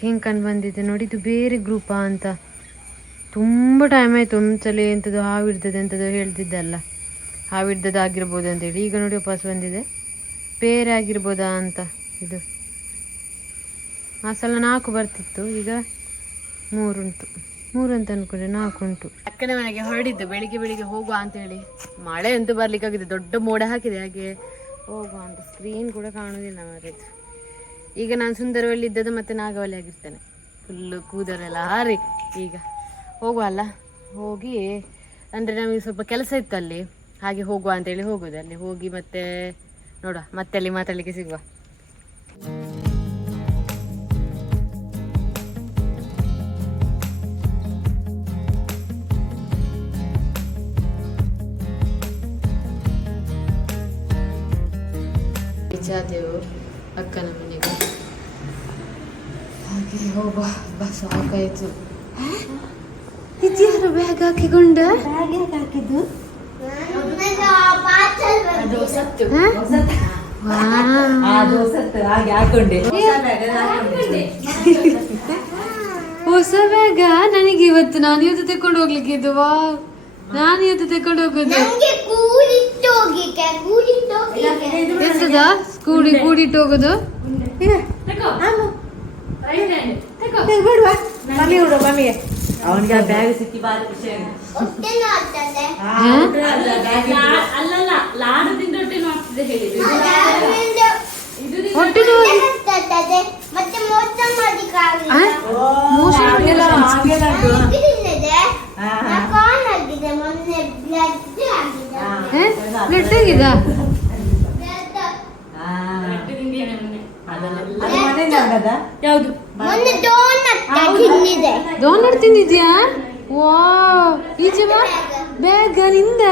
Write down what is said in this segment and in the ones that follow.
ಕಂಡು ಬಂದಿದೆ. ನೋಡಿ, ಇದು ಬೇರೆ ಗ್ರೂಪಾ ಅಂತ. ತುಂಬ ಟೈಮ್ ಆಯಿತು. ಒಂದ್ಸಲ ಎಂಥದ್ದು ಹಾವಿಡ್ದದ್ದು ಎಂಥದ್ದು ಹೇಳ್ತಿದ್ದಲ್ಲ ಹಾವಿಡ್ದದ್ದು ಆಗಿರ್ಬೋದು ಅಂತೇಳಿ ಈಗ ನೋಡಿ ವಾಪಸ್ ಬಂದಿದೆ. ಬೇರೆ ಆಗಿರ್ಬೋದಾ ಅಂತ ಇದು. ಆ ಸಲ ನಾಲ್ಕು ಬರ್ತಿತ್ತು. ಈಗ ಮೂರುಂಟು ಮೂರು ಅಂತ ಅನ್ಕೊಂಡೆ. ನಾಲ್ಕು ಉಂಟು. ಅಕ್ಕನ ಮನೆಗೆ ಹೊರಡಿದ್ದು. ಬೆಳಿಗ್ಗೆ ಬೆಳಿಗ್ಗೆ ಹೋಗುವ ಅಂತ ಹೇಳಿ. ಮಳೆ ಅಂತೂ ಬರ್ಲಿಕ್ಕಾಗಿದೆ. ದೊಡ್ಡ ಮೋಡ ಹಾಕಿದೆ. ಹಾಗೆ ಹೋಗುವ ಅಂತ. ಸ್ಕ್ರೀನ್ ಕೂಡ ಕಾಣುವುದಿಲ್ಲ ಮಾರೈತು ಈಗ ನಾನು ಸುಂದರವಳ್ಳಿ ಇದ್ದದ್ದು ಮತ್ತೆ ನಾಗವಲ್ಲಿ ಆಗಿರ್ತೇನೆ ಫುಲ್ಲು ಕೂದಲೆಲ್ಲ ಹಾರಿ. ಈಗ ಹೋಗುವ ಅಲ್ಲ ಹೋಗಿ, ಅಂದರೆ ನಮಗೆ ಸ್ವಲ್ಪ ಕೆಲಸ ಇತ್ತು ಅಲ್ಲಿ. ಹಾಗೆ ಹೋಗುವ ಅಂತೇಳಿ ಹೋಗೋದು ಅಲ್ಲಿ. ಹೋಗಿ ಮತ್ತೆ ನೋಡುವ. ಮತ್ತೆ ಅಲ್ಲಿ ಮಾತಾಡಲಿಕ್ಕೆ ಸಿಗುವ. ಜಾದೆವು ಅಕ್ಕನ ಸಾಕಾಯ್ತು ಇದ್ಯಾರು ಬ್ಯಾಗ್ ಹಾಕಿಕೊಂಡ ಹೊಸ ಬ್ಯಾಗ ನನಗೆ ಇವತ್ತು ನಾನು ಇವತ್ತು ತೆಕೊಂಡು ಹೋಗ್ಲಿಕ್ಕೆ ಇದು ವಾ ನಾನು ಇವತ್ತು ತೆಕೊಂಡು ಹೋಗುದು. ಎಂತದ ಕೂಡಿ ಕೂಡಿಟ್ಟು ಹೋಗುದು? ಮಮ್ಮಿ ಹುಡು ಮಮ್ಮಿಗೆ. ಅವನಿಗೆ ಬ್ಯಾಗ್ ಸಿಕ್ಕಿ ಬಾರಿ ಖುಷಿ ಅಲ್ಲಲ್ಲ ಲಾಡದಿಂದ ಹೊಟ್ಟೆ ನೋಡ್ತಿದ್ದೆ ಹೇಳಿದ್ರು ಹೊಟ್ಟೆ ನೋವು ಮತ್ತೆ ಮೋಸ ಮಾಡಿ ಆ? ಮೋಸ ಹಾಗೆಲ್ಲ ಹಾಗೆಲ್ಲ ಉಂಟು. ಕಾನ್ ಆಗಿದೆ ಮೊನ್ನೆ ಬ್ಲಡ್ ಆಗಿದೆ ಬ್ಲಡ್ ತೆಗಿದ ಆ, ಅದೆಲ್ಲ ಅದು ಮನೆಯಿಂದ ಆಗದ? ಯಾವುದು ಮೊನ್ನೆ ಡೋನಟ್ ತಿಂದಿದೆ ಡೋನಟ್ ತಿಂದಿದ್ಯಾ ವಾ ಈಚೆ ಬಾ ಬ್ಯಾಗ್ನಿಂದ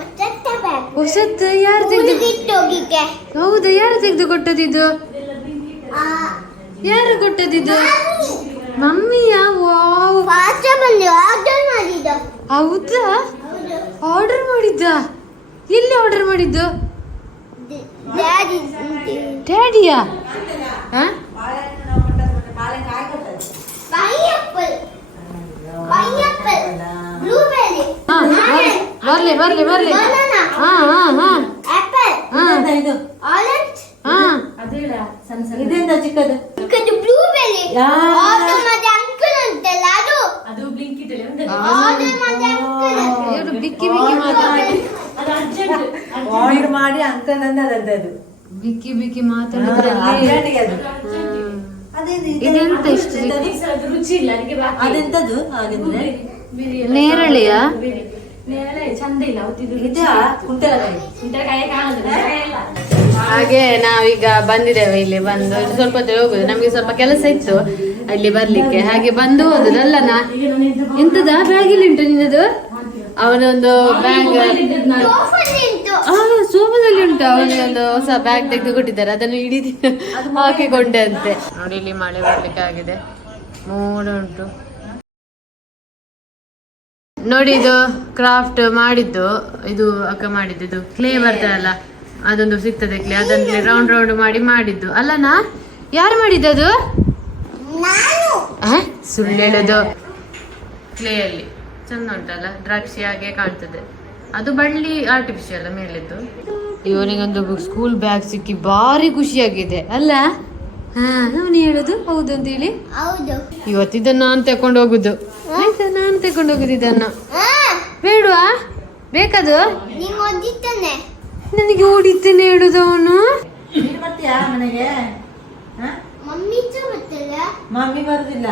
ಒಚ್ಚತ್ತ ಬ್ಯಾಗ್ ಹೊಸತ್ತು ಯಾರು ತೆಗ್ದು ಹುಡುಗಿಟ್ಟೋಗಿಕ್ಕೆ ಹೌದಾ ಯಾರು ತೆಗ್ದು ಕೊಟ್ಟದಿದ್ದು ಯಾರು ಕೊಟ್ಟದಿದ್ದು? ಮಮ್ಮಿಯ ವಾವ್ ಹೌದಾ ಆರ್ಡರ್ ಮಾಡಿದ್ದ. ಎಲ್ಲಿ ಆರ್ಡರ್ ಮಾಡಿದ್ದು? ಡ್ಯಾಡಿ ಡ್ಯಾಡಿಯಾ? ಹಾ? ಪೈನಾಪಲ್. ಪೈನಾಪಲ್. ಬ್ಲೂಬೆರಿ ಹಾ, ಬರ್ಲಿ ಬರ್ಲಿ ಬರ್ಲಿ. ಹಾ ಹಾ ಹಾ. ಹಾ ಆಪಲ್ ಹಾ ಇದೆಂತ ಇದು ಆರೆಂಜ್ ಹಾ ಅದೇಳ ಸಣ್ಣ ಸಣ್ಣ. ಇದೆಂತ ಚಿಕ್ಕದು? ಚಿಕ್ಕದು ಬ್ಲೂಬೆರಿ. ಆರ್ಡರ್ ಅಂಕಲ್ ಅಂತಲ್ಲ ಅದು. ಅದು ಬ್ಲಿಂಕ್ ಇಟ್ಟಲೆ ಒಂದು ಆರ್ಡರ್ ಮಾಡಿ ಅಂಕಲ್ ಇವ್ರು ಬಿಕ್ಕಿ ಬಿಕ್ಕಿ ಮಾತಾಡಿ. ಅದು ಅರ್ಜೆಂಟ್ ಆರ್ಡರ್ ಮಾಡಿ ಅಂಕಲ್ ಅಂದದಂತದು ಬಿಕ್ಕಿ ಬಿಕ್ಕಿ ಮಾತಾಡಿದ್ರಲ್ಲಿ ಅರ್ಜೆಂಟಿಗೆ ಅದು. ಇದೆಂತ ಇಷ್ಟು ಅದು ರುಚಿ ಇಲ್ಲ ಹಾಗಿದ್ರೆ? ನೇರಳೆಯ? ನೇರಳೆ ಚಂದ ಇಲ್ಲ ಕುಂಟಲ ಕುಂಟಲ ಕುಂಟಲಕಾಯಿ. ಕಾಯಿ ಕಾಣುದು ಕಾಯಿ ಇಲ್ಲ ಹಾಗೆ ನಾವೀಗ ಬಂದಿದ್ದೇವೆ ಇಲ್ಲಿ ಬಂದು. ಸ್ವಲ್ಪ ಹೊತ್ತು ಹೋಗುದು. ನಮಗೆ ಸ್ವಲ್ಪ ಕೆಲಸ ಇತ್ತು ಅಲ್ಲಿ ಬರ್ಲಿಕ್ಕೆ. ಹಾಗೆ ಬಂದು ಹೋದದ್ದು ನಾ. ಎಂತದ? ಬ್ಯಾಗ್ ಇಲ್ಲಿ ಉಂಟು ನಿನ್ನದು? ಅವನೊಂದು ಬ್ಯಾಗ್ ಸೋಮದಲ್ಲಿ ಉಂಟು. ಅವನಿಗೆ ಒಂದು ಹೊಸ ಬ್ಯಾಗ್ ತೆಗೆದು ಕೊಟ್ಟಿದ್ದಾರೆ ಅದನ್ನು ಇಡೀ ಹಾಕಿಕೊಂಡೆ ಅಂತೆ ನೋಡಿ, ಇಲ್ಲಿ ಮಳೆ ಬರ್ಲಿಕ್ಕೆ ಆಗಿದೆ. ಮೋಡ ಉಂಟು. ನೋಡಿ, ಇದು ಕ್ರಾಫ್ಟ್ ಮಾಡಿದ್ದು. ಇದು ಅಕ್ಕ ಮಾಡಿದ್ದು. ಇದು ಕ್ಲೇ ಬರ್ತದಲ್ಲ. ಅದೊಂದು ಸಿಗ್ತದೆ ಕ್ಲೇ ಅದನ್ನು ರೌಂಡ್ ರೌಂಡ್ ಮಾಡಿ ಮಾಡಿದ್ದು. ಅಲ್ಲನಾ? ಯಾರು ಮಾಡಿದ್ದದು? ಸುಳ್ಳು ಹೇಳೋದು. ಕ್ಲೇ ಅಲ್ಲಿ. ಚಂದ ಉಂಟಲ್ಲ? ದ್ರಾಕ್ಷಿ ಹಾಗೆ ಕಾಣ್ತದೆ. ಅದು ಬಳ್ಳಿ ಆರ್ಟಿಫಿಷಿಯಲ್ ಮೇಲಿದ್ದು. ಇವನಿಗೊಂದು ಸ್ಕೂಲ್ ಬ್ಯಾಗ್ ಸಿಕ್ಕಿ ಭಾರಿ ಖುಷಿಯಾಗಿದೆ. ಅಲ್ಲ? ಹಾ ಅವನು ಹೇಳುದು? ಹೌದು ಅಂತೇಳಿ? ಹೌದು. ಇವತ್ತಿದ್ದನ್ನು ನಾನು ತಕೊಂಡು ಹೋಗುದು. ಆಯ್ತಾ? ನಾನು ತಕೊಂಡು ಹೋಗುದು ಇದನ್ನ. ಬೇಡವಾ? ಬೇಕದು? ನನಗೆ ಓಡಿದ್ದೇನೆ ಹೇಳುದು ಅವನು? ನೀನು ಬರ್ತೀಯಾ ಮನೆಗೆ? ಹ? ಮಮ್ಮಿ ಗೊತ್ತಲ್ಲ ಮಮ್ಮಿ ಬರುದಿಲ್ಲ.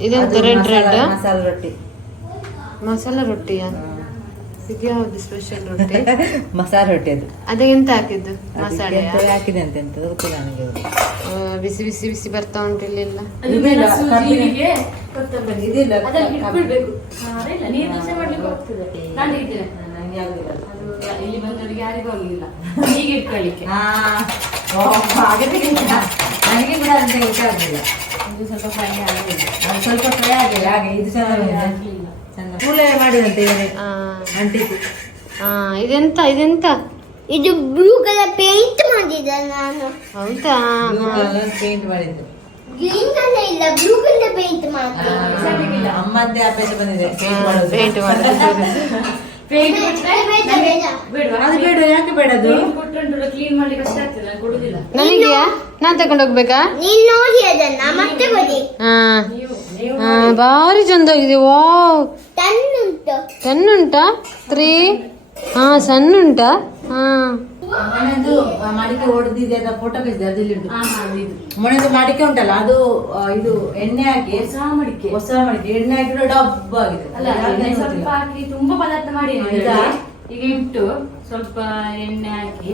ಇದೆಂತ ಅದು ರೆಡ್ ಮಸಾಲ- ರೆಡ್. ಮಸಾಲ ರೊಟ್ಟಿ. ಮಸಾಲ ರೊಟ್ಟಿಯ ಇದ್ಯಾವ್ದು ಸ್ಪೆಷಲ್ ರೊಟ್ಟಿ. ಮಸಾಲ ರೊಟ್ಟಿ ಅದು. ಅದೆಂತ ಎಂತ ಹಾಕಿದ್ದು? ಮಸಾಲೆ ಅದಕ್ಕೆ ಎಂತ ಹಾಕಿದೆ ಅಂತ ಎಂತ ಗೊತ್ತಿಲ್ಲ ನನಗೆ ಅದು. ಬಿಸಿ ಬಿಸಿ ಬಿಸಿ ಬರ್ತಾ ಉಂಟು ಇಲ್ಲೆಲ್ಲ. ಇದಿಲ್ಲ, ಕಬ್ಬಿನ- ಇದಿಲ್ಲ, ಕಬ್ಬಿನ. ಹಾ, ಇಲ್ಲ ನೀರು ದೋಸೆ ಮಾಡ್ಲಿಕ್ಕೆ ಹೋಗ್ತದೆ. ನಾನು ಇದ್ದೇನೆ ನಂಗೆ ಯಾವ್ದಿಲ್ಲ ಅದು ಯಾ- ಇಲ್ಲಿ ಬಂದವರಿಗೆ ಯಾರಿಗೂ ಆಗಲಿಲ್ಲ ಹೀಗೆ ಇಟ್ಕೊಳ್ಳಿಕ್ಕೆ. ನನಗೆ ಕೂಡ ಅಂತ ಗೊತ್ತಾಗಲಿಲ್ಲ ಇದು ಸ್ವಲ್ಪ ಫ್ರೈ ಆಗಲಿಲ್ಲ. ಅದು ಸ್ವಲ್ಪ ಫ್ರೈ ಆಗಿಲ್ಲ ಹಾಗೆ ಇದು ಚೆನ್ನಾಗಿಲ್ಲ ಚಂದ ಕೂಲೆ ಮಾಡಿದಂತೆ ಆ, ಇದೆಂತ ಇದೆಂತ? ಇದು ಬ್ಲೂ ಕಲರ್ ಪೇಂಟ್ ಮಾಡಿದ ನಾನು. ಹೌದಾ? ಬ್ಲೂ ಕಲರ್ ಪೇಂಟ್ ಮಾಡಿದ್ದು. ಗ್ರೀನ್ ಕಲರ್ ಇಲ್ಲ ಬ್ಲೂ ಕಲರ್ ಪೇಂಟ್ ಮಾತ್ರ ಅಮ್ಮಂದೇ ಅಪೇಕ್ಷೆ ಬಂದಿದೆ. ಪೇಂಟ್ ಮಾಡೋದು ಪೇಂಟ್ ಬೇಡವಾ ಅದು ಬೇಡ ಯಾಕೆ ಬೇಡ ಅದು? ಕ್ಲೀನ್ ಮಾಡ್ಲಿಕ್ಕೆ ಕಷ್ಟ ಆಗ್ತದೆ ನಾನು ಕೊಡುದಿಲ್ಲ. ನಾನ್ ತಗೊಂಡು ಹೋಗ್ಬೇಕಾ? ನೀನ್ ನೋಡಿ ಅದನ್ನ ಮತ್ತೆ ಬದಿ ಹಾ. ನೀವು ನೀವು ಹಾ ಭಾರಿ ಚಂದಾಗಿದೆ ವಾವ್. ತನ್ನುಂಟು. ಟೆನ್ ಉಂಟಾ ತ್ರೀ? ಹಾ ಸಣ್ಣ ಉಂಟಾ ಹಾ. ಮನೆದು ಮಡಿಕೆ ಹೊಡೆದಿದೆ ಅದ ಫೋಟೋ ಕಳಿಸಿದೆ ಅದು ಇಲ್ಲಿ ಮೊನ್ನೆದು ಮಡಿಕೆ ಉಂಟಲ್ಲ ಅದು ಇದು ಎಣ್ಣೆ ಹಾಕಿ ಹೊಸ ಮಡಿಕೆ. ಹೊಸ ಮಡಿಕೆ ಎಣ್ಣೆ ಹಾಕಿದ್ರೆ ಡಬ್ಬ ಆಗಿದೆ ಅಲ್ಲ ಯಾವ್ದು ಸ್ವಲ್ಪ ಹಾಕಿ ತುಂಬಾ ಪದಾರ್ಥ ಮಾಡಿ? ಈಗ ಇಟ್ಟು ಸ್ವಲ್ಪ ಎಣ್ಣೆ ಹಾಕಿ.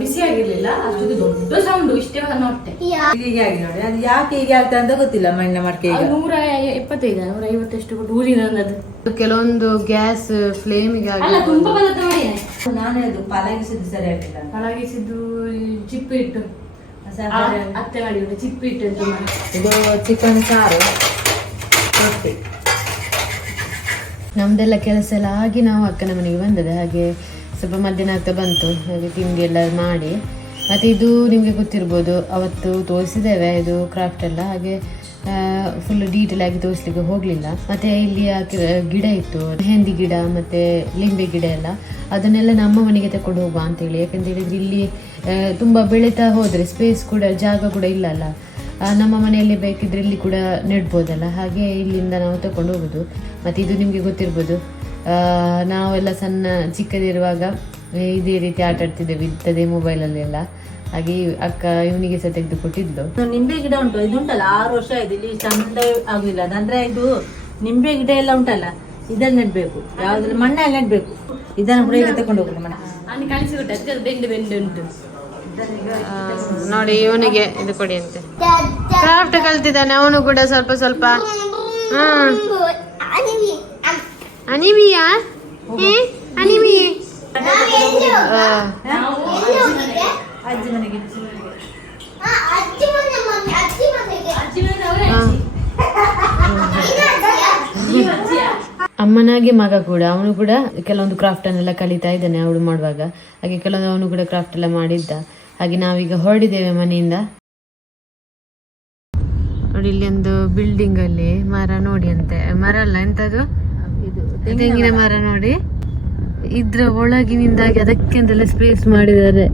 ಬಿಸಿ ಆಗಿರ್ಲಿಲ್ಲ ಅಷ್ಟು ದೊಡ್ಡ ಸೌಂಡ್ ಇಷ್ಟೇ ನೋಡ್ತೆ. ಹೊಟ್ಟೆ ಹೀಗೆ ಆಗಿ ನೋಡಿ ಅದು ಯಾಕೆ ಹೀಗೆ ಆಗ್ತದೆ ಅಂತ ಗೊತ್ತಿಲ್ಲ ಮಣ್ಣಿನ ಮಡಕೆ ನೂರ ಇಪ್ಪತ್ತೈದು ನೂರ ಐವತ್ತಷ್ಟು ಕೊಟ್ಟು ಊರಿನ ಅದು ಕೆಲವೊಂದು ಗ್ಯಾಸ್ ಫ್ಲೇಮಿಗೆ ಅಲ್ಲ ತುಂಬಾ ಪದಾರ್ಥ ಮಾಡಿದೆ. ನಾನೇ ಅದು ಪಲಾಗಿಸಿದ್ದು ಸರಿ ಆಗಿಲ್ಲ ಪಳಗಿಸಿದ್ದು ಚಿಪ್ಪು ಇಟ್ಟು ಅತ್ತೆ ಮಾಡಿ ಚಿಪ್ಪು ಇಟ್ಟು ಅಂತ ಇದು ಚಿಕನ್ ಸಾರು. ರೊಟ್ಟಿ ನಮ್ದೆಲ್ಲ ಕೆಲಸ ಎಲ್ಲ ಆಗಿ ನಾವು ಅಕ್ಕನ ಮನೆಗೆ ಬಂದದ್ದು. ಹಾಗೆ ಸ್ವಲ್ಪ ಮಧ್ಯಾಹ್ನ ಆಗ್ತಾ ಬಂತು. ಹಾಗೆ ತಿಂಡಿ ಎಲ್ಲ ಮಾಡಿ. ಮತ್ತು ಇದು ನಿಮಗೆ ಗೊತ್ತಿರ್ಬೋದು ಅವತ್ತು ತೋರಿಸಿದ್ದೇವೆ ಇದು ಕ್ರಾಫ್ಟ್ ಎಲ್ಲ. ಹಾಗೆ ಫುಲ್ ಡೀಟೇಲ್ ಆಗಿ ತೋರಿಸ್ಲಿಕ್ಕೆ ಹೋಗಲಿಲ್ಲ. ಮತ್ತು ಇಲ್ಲಿ ಗಿಡ ಇತ್ತು. ಮೆಹಂದಿ ಗಿಡ ಮತ್ತು ಲಿಂಬೆ ಗಿಡ ಎಲ್ಲ. ಅದನ್ನೆಲ್ಲ ನಮ್ಮ ಮನೆಗೆ ತಗೊಂಡು ಹೋಗುವ ಅಂತೇಳಿ. ಯಾಕಂತ ಹೇಳಿದ್ರೆ ಇಲ್ಲಿ ತುಂಬ ಬೆಳೀತಾ ಹೋದರೆ ಸ್ಪೇಸ್ ಕೂಡ ಜಾಗ ಕೂಡ ಇಲ್ಲ ಅಲ್ಲ ಆ, ನಮ್ಮ ಮನೆಯಲ್ಲಿ ಬೇಕಿದ್ರೆ ಇಲ್ಲಿ ಕೂಡ ನೆಡ್ಬೋದಲ್ಲ. ಹಾಗೆ ಇಲ್ಲಿಂದ ನಾವು ತಗೊಂಡು ಹೋಗೋದು. ಮತ್ತು ಇದು ನಿಮಗೆ ಗೊತ್ತಿರ್ಬೋದು. ಆ, ನಾವೆಲ್ಲ ಸಣ್ಣ ಚಿಕ್ಕದಿರುವಾಗ ಇದೇ ರೀತಿ ಆಟ ಆಡ್ತಿದ್ದೇವೆ ಇರ್ತದೆ ಮೊಬೈಲಲ್ಲೆಲ್ಲ ಹಾಗೆ ಅಕ್ಕ ಇವನಿಗೆ ಸಹ ತೆಗೆದು ಕೊಟ್ಟಿದ್ಲು ನಿಂಬೆ ಗಿಡ ಉಂಟು ಇದು ಉಂಟಲ್ಲ ಆರು ವರ್ಷ ಆಯ್ತು ಇಲ್ಲಿ ಚಂದ ಆಗುದಿಲ್ಲ. ಅಂದ್ರೆ ಇದು ನಿಂಬೆ ಗಿಡ ಎಲ್ಲ ಉಂಟಲ್ಲ ಇದನ್ನ ನೆಡ್ಬೇಕು. ಯಾವ್ದ್ರಲ್ಲಿ ಮಣ್ಣಲ್ಲಿ ನೆಡ್ಬೇಕು. ಇದನ್ನ ಕೂಡ ಈಗ ತಗೊಂಡು ಹೋಗುದು ಮನೆ. ಬೆಂಡು ಬೆಂಡು ಉಂಟು. ನೋಡಿ, ಇವನಿಗೆ ಇದು ಕೊಡಿ ಅಂತೆ. ಕ್ರಾಫ್ಟ್ ಕಲ್ತಿದ್ದಾನೆ, ಅವನು ಕೂಡ ಸ್ವಲ್ಪ ಸ್ವಲ್ಪ. ಅನಿಮಿಯಾ? ಅನಿಮಿ? ಅಮ್ಮನಾಗೆ ಮಗ ಕೂಡ, ಅವನು ಕೂಡ ಕೆಲವೊಂದು ಕ್ರಾಫ್ಟ್ ಅನ್ನೆಲ್ಲ ಕಲಿತಾ ಇದ್ದಾನೆ, ಅವಳು ಮಾಡುವಾಗ. ಹಾಗೆ ಕೆಲವೊಂದು ಅವನು ಕೂಡ ಕ್ರಾಫ್ಟ್ ಎಲ್ಲ ಮಾಡಿದ್ದ. ಹಾಗೆ ನಾವೀಗ ಹೊರಡಿದ್ದೇವೆ ಮನೆಯಿಂದ. ನೋಡಿ ಇಲ್ಲಿ ಒಂದು ಬಿಲ್ಡಿಂಗ್ ಅಲ್ಲಿ ಮರ ನೋಡಿ ಅಂತೆ. ಮರ ಅಲ್ಲ ಎಂತದು? ತೆಂಗಿನ ಮರ. ನೋಡಿ. ಇದ್ರ ಒಳಗಿನಿಂದಾಗಿ ಅದಕ್ಕೆಂತೆಲ್ಲ ಸ್ಪೇಸ್ ಮಾಡಿದ್ದಾರೆ.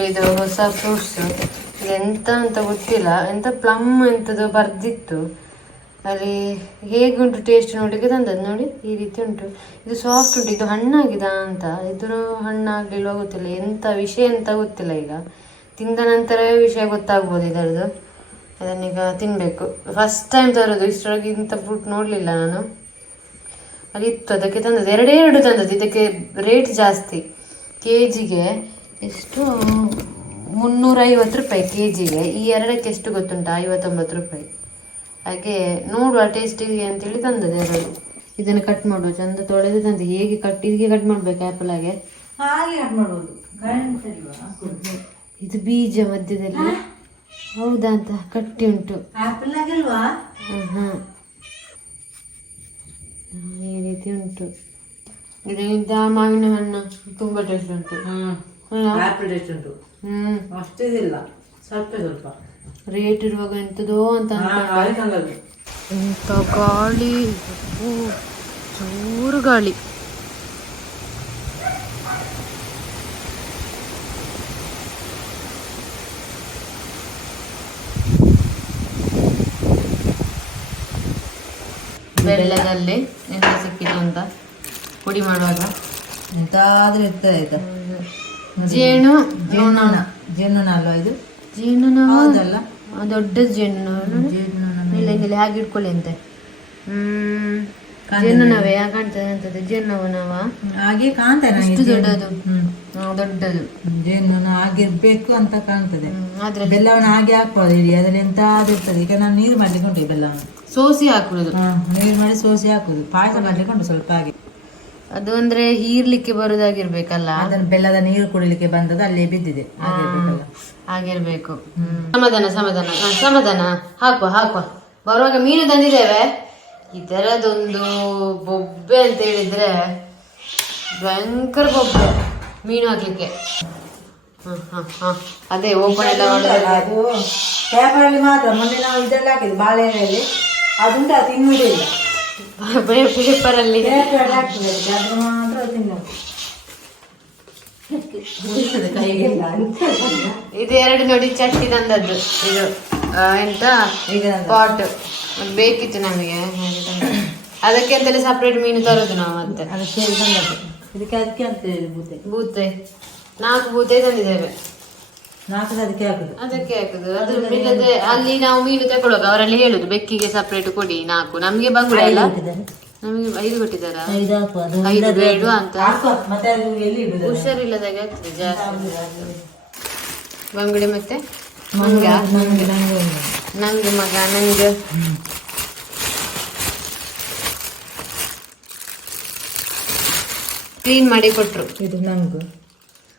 ನೋಡಿ, ಇದು ಹೊಸ ಫ್ರೂಟ್ಸ್ ಎಂತ ಅಂತ ಗೊತ್ತಿಲ್ಲ. ಎಂತ ಪ್ಲಮ್ ಎಂಥದ್ದು ಬರ್ದಿತ್ತು. ಅಲ್ಲಿ ಹೇಗುಂಟು ಟೇಸ್ಟ್ ನೋಡಲಿಕ್ಕೆ ತಂದದ್ದು ನೋಡಿ, ಈ ರೀತಿ ಉಂಟು. ಇದು ಸಾಫ್ಟ್ ಉಂಟು, ಇದು ಹಣ್ಣಾಗಿದ ಅಂತ. ಇದ್ರ ಹಣ್ಣಾಗಲಿಲ್ವ ಗೊತ್ತಿಲ್ಲ ಎಂತ ವಿಷಯ ಅಂತ ಗೊತ್ತಿಲ್ಲ ಈಗ. ತಿಂದ ನಂತರವೇ ವಿಷಯ ಗೊತ್ತಾಗ್ಬೋದು ಇದರದ್ದು. ಅದನ್ನೀಗ ತಿನ್ಬೇಕು. ಫಸ್ಟ್ ಟೈಮ್ ತರೋದು ಇಷ್ಟರೊಳಗೆ ಇಂಥ ಫ್ರೂಟ್ ನೋಡಲಿಲ್ಲ ನಾನು. ಅಲ್ಲಿ ಇತ್ತು, ಅದಕ್ಕೆ ತಂದದ್ದು. ಎರಡೇ ಎರಡು ತಂದದ್ದು. ಇದಕ್ಕೆ ರೇಟ್ ಜಾಸ್ತಿ. ಕೆ ಜಿಗೆ ಎಷ್ಟು? ಮುನ್ನೂರೈವತ್ತು ರೂಪಾಯಿ ಕೆ ಜಿಗೆ ಈ ಎರಡಕ್ಕೆ ಎಷ್ಟು ಗೊತ್ತುಂಟಾ? ಐವತ್ತೊಂಬತ್ತು ರೂಪಾಯಿ. ಹಾಗೆ ನೋಡುವ ಟೇಸ್ಟಿಗೆ ಅಂತೇಳಿ ತಂದದ್ದು ಎರಡು ಇದನ್ನು ಕಟ್ ಮಾಡುವ. ಚಂದ ತೊಳೆದು ತಂದು ಹೇಗೆ ಕಟ್ ಹೀಗೆ ಕಟ್ ಮಾಡ್ಬೇಕು ಆ್ಯಪಲ್ ಹಾಗೆ? ಹಾಗೆ ಕಟ್ ಮಾಡುವುದು. ಕರೆಂಟ್ ಇದು ಬೀಜ ಮಧ್ಯದಲ್ಲಿ. ಹೌದಾ ಅಂತ ಕಟ್ಟಿ ಉಂಟು. ಹ್ಮ್. ಈ ರೀತಿ ಉಂಟು. ಇದರಿಂದ ಮಾವಿನ ಹಣ್ಣು. ತುಂಬ ಟೇಸ್ಟ್ ಉಂಟು. ಆಪಲ್ ಟೇಸ್ಟ್ ಉಂಟು. ಹ್ಮ್. ಅಷ್ಟಿದಿಲ್ಲ ಸ್ವಲ್ಪ ಸ್ವಲ್ಪ. ರೇಟ್ ಇರುವಾಗ ಎಂತದೋ ಅಂತ ಎಂತ ಗಾಳಿ. ಜೋರು ಗಾಳಿ. ಬೆಲ್ಲದಲ್ಲಿ ಎಂತ ಸಿಕ್ಕಿತು ಅಂತ? ಪುಡಿ ಮಾಡುವಾಗ? ಎಂತಾದ್ರೂ ಇರ್ತದೆ ಆಯ್ತಾ? ಜೇನು ಜೇನುನೊಣ ಜೇನುನೊಣ ಅಲ್ವಾ ಇದು? ಜೇನು ಹೌದಲ್ಲ ದೊಡ್ಡ ಜೇನು ಜೇನುನೊಣ ಇಲ್ಲ ಹಾಗೆ ಇಟ್ಕೊಳ್ಳಿ ಅಂತೆ. ಜೇನುನವೇ ಕಾಣ್ತದೆ ಅಂತದ್ದು. ಜೇನುನವ ಹಾಗೆ ಕಾಣ್ತದೆ ಇಷ್ಟು ದೊಡ್ಡದು. ದೊಡ್ಡದು. ಜೇನುನೊಣ ಆಗಿರ್ಬೇಕು ಅಂತ ಕಾಣ್ತದೆ. ಬೆಲ್ಲವನ್ನು ಹಾಗೆ ಹಾಕ್ಬೋದು ಇಲ್ಲಿ ಅದ್ರಲ್ಲಿ ಎಂತಾದ್ರೂ ಇರ್ತದೆ. ಈಗ ನಾನು ನೀರು ಮಾಡ್ಲಿಕ್ಕೆ ಉಂಟು ಬೆಲ್ಲವನ್ನು. ಸೋಸಿ ಹಾಕುದು ನೀರು ಮಾಡಿ ಸೋಸಿ ಹಾಕುದು ಪಾಯಸ ಮಾಡ್ಲಿಕ್ಕೆ ಉಂಟು ಸ್ವಲ್ಪ ಹಾಗೆ. ಅದು ಅಂದ್ರೆ ಹೀರ್ಲಿಕ್ಕೆ ಬರುದಾಗಿರ್ಬೇಕಲ್ಲ? ಅದನ್ನು ಬೆಲ್ಲದ ನೀರು ಕುಡಿಲಿಕ್ಕೆ ಬಂದದ್ದು ಅಲ್ಲೇ ಬಿದ್ದಿದೆ. ಆಗಿರ್ಬೇಕು. ಸಮಾಧಾನ ಸಮಾಧಾನ. ಹ, ಸಮಾಧಾನ. ಹಾಕುವ ಹಾಕುವ. ಬರುವಾಗ ಮೀನು ತಂದಿದ್ದೇವೆ. ಇದರದೊಂದು ಬೊಬ್ಬೆ ಅಂತ ಹೇಳಿದ್ರೆ ಭಯಂಕರ ಬೊಬ್ಬೆ ಮೀನು ಹಾಕ್ಲಿಕ್ಕೆ. ಹ, ಹ, ಹ. ಅದೇ ಓಪನ್ ಎಲ್ಲ ಅದು ಮಾತ್ರ ಮೊನ್ನೆ ನಾವು ಇದೆಲ್ಲ ಹಾಕಿದ್ವಿ ಬಾಳೆಎಲೆಯಲ್ಲಿ ಅದುಂಟು ಅದು ತಿನ್ನುವುದಿಲ್ಲ. ಪೇಪರ್ ಅಲ್ಲಿ. ಪೇಪರ್ ಅಲ್ಲಿ ಹಾಕ್ತದೆ ಅದಕ್ಕೆ, ಅದು ಮಾತ್ರ ತಿನ್ನೋದು. ಗೊತ್ತಿರ್ತದೆ ಕೈಗೆಲ್ಲ ಇದು ಎರಡು ನೋಡಿ ಚಟ್ಟಿ ತಂದದ್ದು ಇದು ಎಂತ? ಪಾಟ್ ಬೇಕಿತ್ತು ನಮಗೆ. ಅದಕ್ಕೆ ಅಂತಲೇ ಸಪ್ರೇಟ್ ಮೀನು ತರೋದು ನಾವು ಮತ್ತೆ. ಅದಕ್ಕೆ ಅದಕ್ಕೆ ಅಂತ ಬೂತೆ. ಬೂತೆ. ನಾಲ್ಕು ಬೂತೆ ತಂದಿದ್ದೇವೆ. ನಾಲ್ಕು ಅದಕ್ಕೆ ಹಾಕುದು. ಅದಕ್ಕೆ ಹಾಕುದು. ಅದು ಇಲ್ಲದೆ ಅಲ್ಲಿ ನಾವು ಮೀನು ತಗೊಳ್ಳುವಾಗ ಅವರಲ್ಲಿ ಹೇಳುದು ಬೆಕ್ಕಿಗೆ ಸಪ್ರೇಟ್ ಕೊಡಿ ನಾಲ್ಕು. ನಮ್ಗೆ ಬಂಗುಡೆ ಅಲ್ಲ? ನಮಗೆ ಐದು ಕೊಟ್ಟಿದ್ದಾರ? ಐದು ಹಾಕು ಅದು ಐದು ಬೇಡ ಅಂತ. ಹಾಕು ಮತ್ತೆ ಅದು ಎಲ್ಲಿ ಇಡುದು? ಹುಷಾರಿಲ್ಲದಾಗ ಆಗ್ತದೆ ಜಾಸ್ತಿ. ಬಂಗುಡೆ ಮತ್ತೆ? ಮಂಗ ನಂಗೆ ನಂಗೆ ಒಂದು. ನಂಗೆ ಮಗ ನಂಗೆ? ಕ್ಲೀನ್ ಮಾಡಿ ಕೊಟ್ರು. ಇದು ನಂಗು.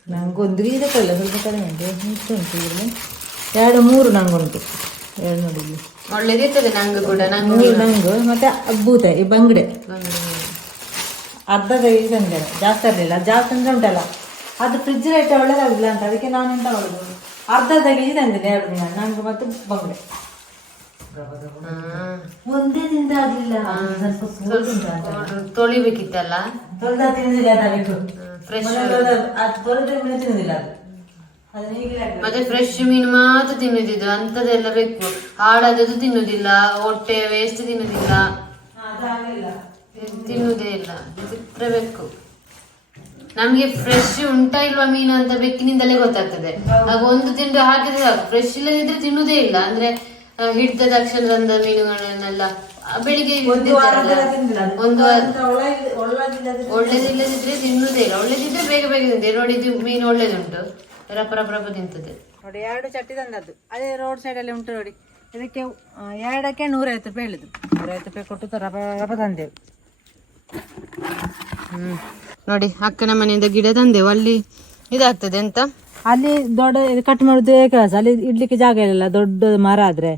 ನಂಗೊಂದು ಇದಕ್ಕಲ್ಲ ಸ್ವಲ್ಪ ಕಡಿಮೆ ಉಂಟು ಎಷ್ಟು ಉಂಟು ಇದರಲ್ಲಿ. ಎರಡು ಮೂರು ನಂಗುಂಟು ಎರಡು ನೋಡಿ ಇಲ್ಲಿ. ಒಳ್ಳೇದಿರ್ತದೆ ನಂಗೆ ಕೂಡ ನಂಗೆ ಮೂರು ನಂಗು ಮತ್ತೆ ಈ ಬಂಗಡೆ. ಅರ್ಧ ಕೈ ತಂದೆ ಜಾಸ್ತಿ ಇರಲಿಲ್ಲ ಜಾಸ್ತಿ ಅಂದ್ರೆ ಉಂಟಲ್ಲ. ಅದು ಫ್ರಿಜ್ ರೇಟ್ ಒಳ್ಳೇದಾಗಿಲ್ಲ ಅಂತ ಅದಕ್ಕೆ ನಾನು ಎಂತ ಮಾಡೋದು? ಅರ್ಧ ತೆಗಿಸಿ ತಂದಿದ್ದೆ ಎರಡು ದಿನ ನಂಗೆ ಮತ್ತೆ ಬಂಗಡೆ. ಒಂದೇ ದಿನದ ಆಗ್ಲಿಲ್ಲ ಸ್ವಲ್ಪ ತೊಳಿಬೇಕಿತ್ತಲ್ಲ? ತೊಳೆದ ತಿಂದಿಲ್ಲ ಫ್ರೆಶ್ ಅದು ತೊಳೆದ್ರೆ ಮೀನು ತಿನ್ನುದಿಲ್ಲ ಅದು. ಅದನ್ನ ಹೀಗೆ ಮತ್ತೆ ಫ್ರೆಶ್ ಮೀನು ಮಾತ್ರ ತಿನ್ನುದಿದ್ದು ಅಂತದೆಲ್ಲ ಬೇಕು. ಹಾಳಾದದ್ದು ತಿನ್ನುದಿಲ್ಲ ಹೊಟ್ಟೆ ವೇಸ್ಟ್ ತಿನ್ನುದಿಲ್ಲ. ತಿನ್ನುದೇ ತಿನ್ನುವುದೇ ಇಲ್ಲ. ಚಿತ್ರ ಬೇಕು. ನಮ್ಗೆ ಫ್ರೆಶ್ ಉಂಟಾ ಇಲ್ವಾ ಮೀನು ಅಂತ ಬೆಕ್ಕಿನಿಂದಲೇ ಗೊತ್ತಾಗ್ತದೆ. ಆಗ ಒಂದು ತಿಂಡು ಹಾಕಿದ್ರೆ ಸಾಕು. ಫ್ರೆಶ್ ಇಲ್ಲದಿದ್ರೆ ತಿನ್ನುದೇ ಇಲ್ಲ. ಅಂದ್ರೆ ಹಿಡ್ದ ತಕ್ಷಣ ಮೀನುಗಳನ್ನೆಲ್ಲ ಬೆಳಿಗ್ಗೆ ಒಂದು ಒಳ್ಳೇದಿಲ್ಲದಿದ್ರೆ ತಿನ್ನುವುದೇ ಇಲ್ಲ. ಒಳ್ಳೇದಿದ್ರೆ ಬೇಗ ಬೇಗ ತಿಂತೆ ನೋಡಿ ಇದು ಮೀನು ಒಳ್ಳೇದುಂಟು. ರಪ ರಪ ರಪ ತಿಂತದೆ. ನೋಡಿ ಎರಡು ಚಟ್ಟಿ ತಂದದ್ದು. ಅದೇ ರೋಡ್ ಸೈಡ್ ಅಲ್ಲಿ ಉಂಟು ನೋಡಿ. ಇದಕ್ಕೆ ಎರಡಕ್ಕೆ ನೂರೈವತ್ತು ರೂಪಾಯಿ ಹೇಳಿದ್ರು ನೂರೈವತ್ತು ರೂಪಾಯಿ ಕೊಟ್ಟು ರಪ ರಪ ತಂದೆವು. ಹ್ಮ್. ನೋಡಿ ಅಕ್ಕನ ಮನೆಯಿಂದ ಗಿಡ ತಂದೆವು. ಅಲ್ಲಿ ಇದಾಗ್ತದೆ ಅಂತ ಅಲ್ಲಿ ದೊಡ್ಡ ಇದು ಕಟ್ ಮಾಡುದು ಕೆಲಸ ಅಲ್ಲಿ ಇಡ್ಲಿಕ್ಕೆ ಜಾಗ ಇಲ್ಲ ದೊಡ್ಡ ಮರ ಆದ್ರೆ.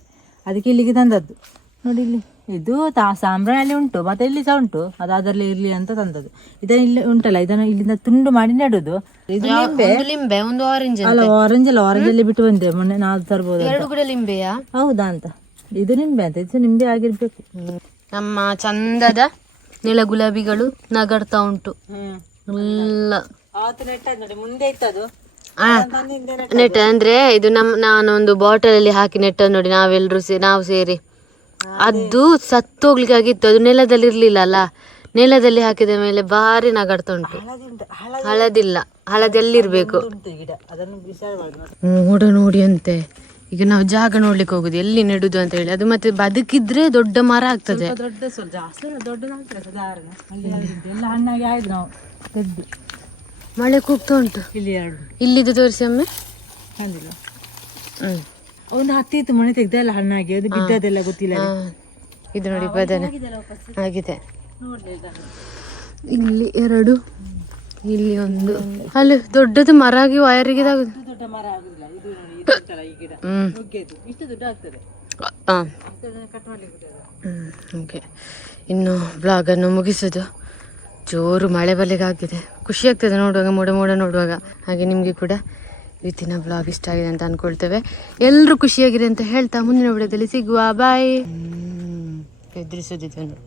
ಅದಕ್ಕೆ ಇಲ್ಲಿಗೆ ತಂದದ್ದು. ನೋಡಿ ಇಲ್ಲಿ. ಇದು ತಾ ಸಾಂಬ್ರಾಣಿ ಉಂಟು ಮತ್ತೆ ಇಲ್ಲಿ ಸಹ ಉಂಟು. ಅದು ಅದರಲ್ಲಿ ಇರ್ಲಿ ಅಂತ ತಂದದ್ದು. ಇದನ್ನ ಇಲ್ಲಿ ಉಂಟಲ್ಲ ಇದನ್ನು ಇಲ್ಲಿಂದ ತುಂಡು ಮಾಡಿ ನೆಡುದು. ಇದು ಲಿಂಬೆ. ಒಂದು ಲಿಂಬೆ ಒಂದು ಆರೆಂಜ್ ಅಲ್ಲ ಆರೆಂಜ್ ಅಲ್ಲ ಆರೆಂಜ್ ಅಲ್ಲಿ ಬಿಟ್ಟು ಬಂದೆ. ಮೊನ್ನೆ ನಾವು ತರ್ಬೋದು ಎರಡು ಕೂಡ ಲಿಂಬೆಯಾ? ಹೌದಾ ಅಂತ. ಇದು ನಿಂಬೆ ಅಂತ ಇದು ನಿಂಬೆ ಆಗಿರ್ಬೇಕು. ನಮ್ಮ ಚಂದದ ನೆಲ ಗುಲಾಬಿಗಳು ನಗಡ್ತಾ ಉಂಟು. ಎಲ್ಲ. ಮುಂದೆ ಇತ್ತದು. ನೆಟ್ಟ ಅಂದ್ರೆ ಇದು ನಮ್ ನಾನೊಂದು ಬಾಟಲ್ ಅಲ್ಲಿ ಹಾಕಿ ನೆಟ್ಟ ನೋಡಿ ನಾವೆಲ್ಲರೂ ಸೇ ನಾವು ಸೇರಿ. ಅದು. ಸತ್ತೋಗ್ಲಿಕ್ಕಾಗಿತ್ತು ಅದು ನೆಲದಲ್ಲಿ ಇರ್ಲಿಲ್ಲ ಅಲ್ಲ ನೆಲದಲ್ಲಿ ಹಾಕಿದ ಮೇಲೆ ಭಾರಿ ನಗಾಡ್ತಾ ಉಂಟು ಹಳದಿಲ್ಲ. ಹಳದಿ ಎಲ್ಲಿರ್ಬೇಕು ಉಂಟು ಗಿಡ. ಅದನ್ನು ಬಿಸಾಡ ಮಾಡಿ ನೋಡಿ ಅಂತೆ. ಈಗ ನಾವು ಜಾಗ ನೋಡ್ಲಿಕ್ಕೆ ಹೋಗುದು. ಎಲ್ಲಿ ನೆಡುದು ಅಂತ ಹೇಳಿ. ಅದು ಮತ್ತೆ ಬದುಕಿದ್ರೆ ದೊಡ್ಡ ಮರ ಆಗ್ತದೆ. ಮಳೆ ಕೂಗ್ತಾ ಉಂಟು. ಇಲ್ಲಿ ಎರಡು. ಇಲ್ಲಿದ್ದು ತೋರಿಸಿ ಒಮ್ಮೆ ಹ್ಮ್. ಒಂದು ಹತ್ತಿತ್ತು ಮನೆ ತೆಗ್ದಲ್ಲ ಹಣ್ಣಾಗಿ ಅದು ಬಿದ್ದದೆಲ್ಲ ಗೊತ್ತಿಲ್ಲ ಇದು ನೋಡಿ ಬದನೆ ಆಗಿದೆ. ಇಲ್ಲಿ ಎರಡು ಇಲ್ಲಿ ಒಂದು. ಅಲ್ಲಿ ದೊಡ್ಡದು ಮರ ಆಗಿ ವಯರಿಗೆ ದೊಡ್ಡ ಮರ ಆಗುದಿಲ್ಲ. ಇದು ನೋಡಿ ಈ ಗಿಡ ನುಗ್ಗೆದು. ಇಷ್ಟು ದುಡ್ಡು ಆಗ್ತದೆ. ಓಕೆ ಇನ್ನು ಬ್ಲಾಗನ್ನು ಮುಗಿಸೋದು. ಜೋರು ಮಳೆ ಬಲೆಗಾಗಿದೆ ಖುಷಿ ಆಗ್ತದೆ ನೋಡುವಾಗ ಮೋಡ ಮೋಡ ನೋಡುವಾಗ. ಹಾಗೆ ನಿಮಗೆ ಕೂಡ ಇವತ್ತಿನ ಬ್ಲಾಗ್ ಇಷ್ಟ ಆಗಿದೆ ಅಂತ ಅನ್ಕೊಳ್ತೇವೆ. ಎಲ್ಲರೂ ಖುಷಿಯಾಗಿರಿ ಅಂತ ಹೇಳ್ತಾ ಮುಂದಿನ ವಿಡಿಯೋದಲ್ಲಿ ಸಿಗುವ. ಬಾಯ್ ಎದುರಿಸೋದಿದ್ದನು